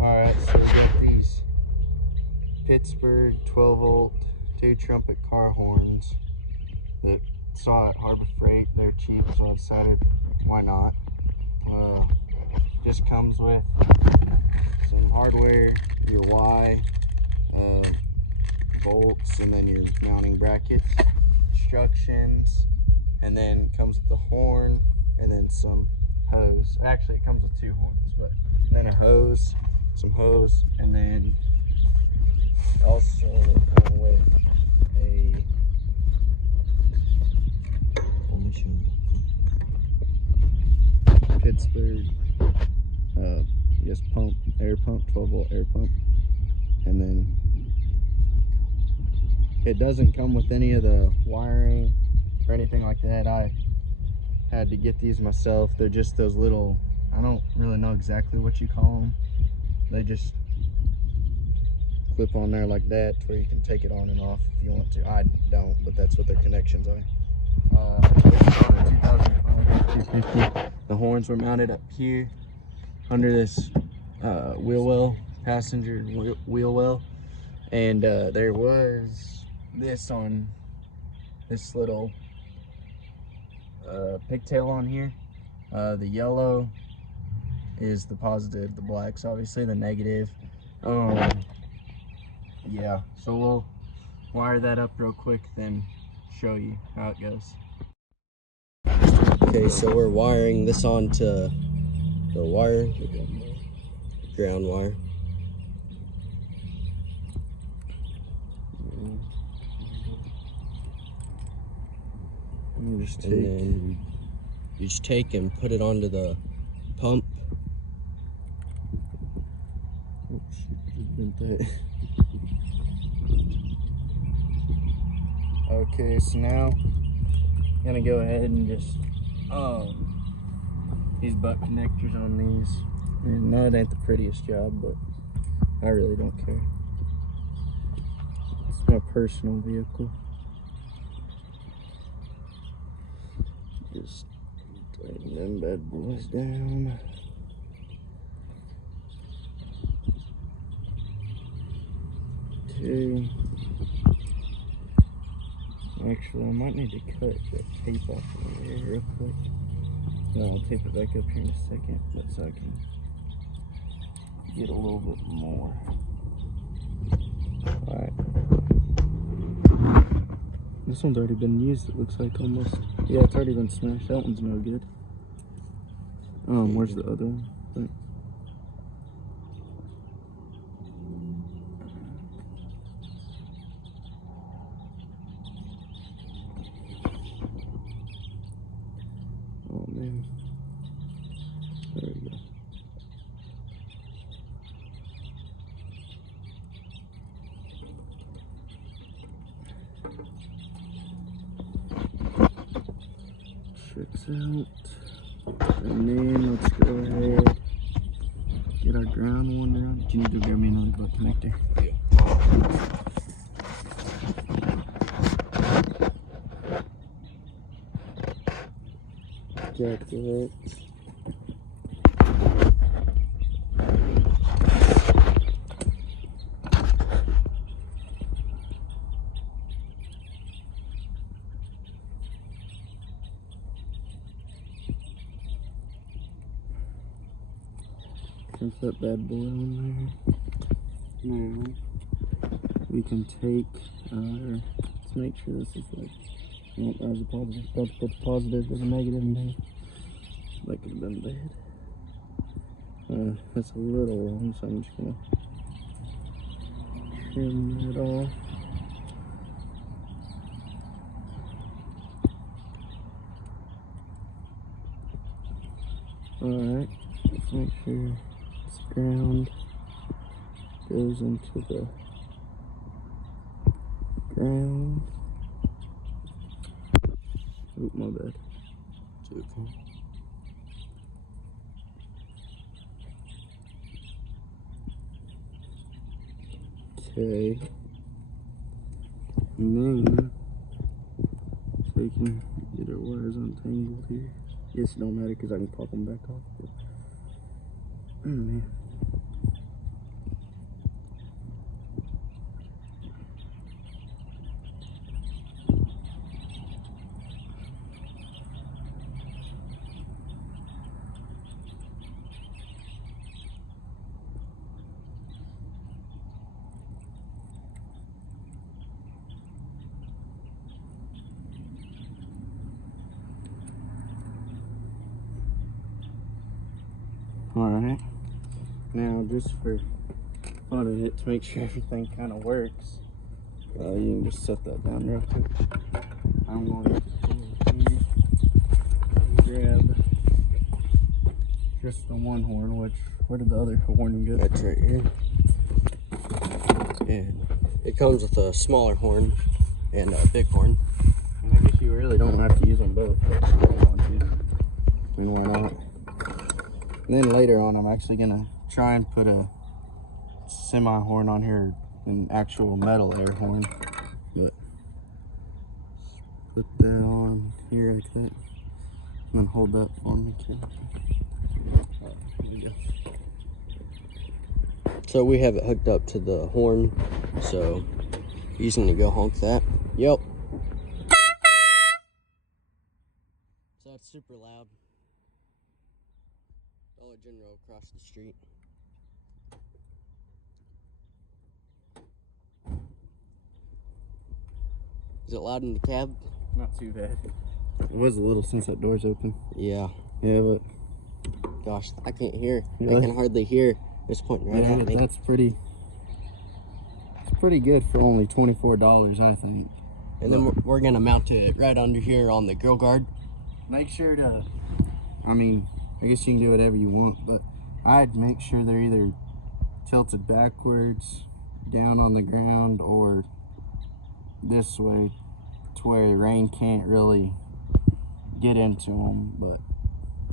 Alright, so we got these Pittsburgh 12-volt 2-trumpet car horns that saw at Harbor Freight. They're cheap, so I decided why not. Just comes with some hardware, your Y, bolts, and then your mounting brackets, instructions, and then comes with the horn, and then some hose. Actually, it comes with 2 horns, but then a hose, some hose, and then also come with a, let me show you, Pittsburgh, pump, air pump, 12-volt air pump, and then it doesn't come with any of the wiring or anything like that. I had to get these myself. They're just those little, I don't really know exactly what you call them. They just clip on there like that where you can take it on and off if you want to. I don't, but that's what their connections are. The horns were mounted up here under this wheel well, passenger wheel well, and there was this on this little pigtail on here. The yellow is the positive, the black's obviously the negative. Yeah, so we'll wire that up real quick, then show you how it goes. Okay, so we're wiring this onto the wire, ground wire. You just take and put it onto the pump. Oh shoot, just bent that. Okay, so now I'm gonna go ahead and just these butt connectors on these. And no, it ain't the prettiest job, but I really don't care. It's my personal vehicle. Just tighten them bad boys down. Okay. Actually, I might need to cut that tape off of there real quick. No, I'll tape it back up here in a second, but so I can get a little bit more. Alright. This one's already been used, it looks like almost. Yeah, it's already been smashed. That one's no good. Where's the other one? Oh man. There we go. Checks out. And then let's go ahead, get our ground one around. Can you go grab me another butt connector? Yeah. Jack it. There's that bad boy on there. Now we can take let's make sure this is like, nope, that was a positive. About to put the positive, there's a negative in there. That could have been bad. That's a little wrong, so I'm just gonna trim that off. Alright, let's make sure this ground goes into the ground. Oop, my bad. It's okay. Okay. And then, so you can get our wires untangled here. Yes, it don't matter because I can pop them back off. But, oh man. Alright. Now, just for fun of it, to make sure everything kind of works, you can just set that down real quick. I'm going to grab just the one horn, which, where did the other horn go? That's right here. And it comes with a smaller horn and a big horn. And I guess you really don't have to use them both, but I don't want to. I mean, why not? And then later on, I'm actually gonna try and put a semi-horn on here, an actual metal air horn. But put that on here like that, and then hold that for me. So we have it hooked up to the horn, so he's gonna go honk that. Yep. So it's super loud. Dollar General across the street. Is it loud in the cab? Not too bad. It was a little since that door's open. Yeah. Yeah, but gosh, I can't hear. Really? I can hardly hear. It's pointing right at me. That's pretty. It's pretty good for only $24, I think. And then we're gonna mount it right under here on the grill guard. Make sure to, I mean, I guess you can do whatever you want, but I'd make sure they're either tilted backwards, down on the ground, or this way to where the rain can't really get into them. But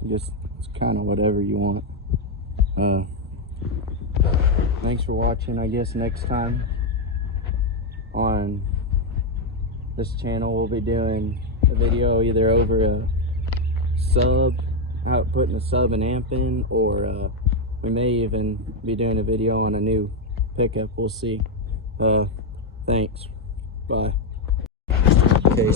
just, it's kind of whatever you want. Thanks for watching. I guess next time on this channel we'll be doing a video either over a sub, out putting a sub and amp in, or we may even be doing a video on a new pickup. We'll see. Thanks. Bye. Okay.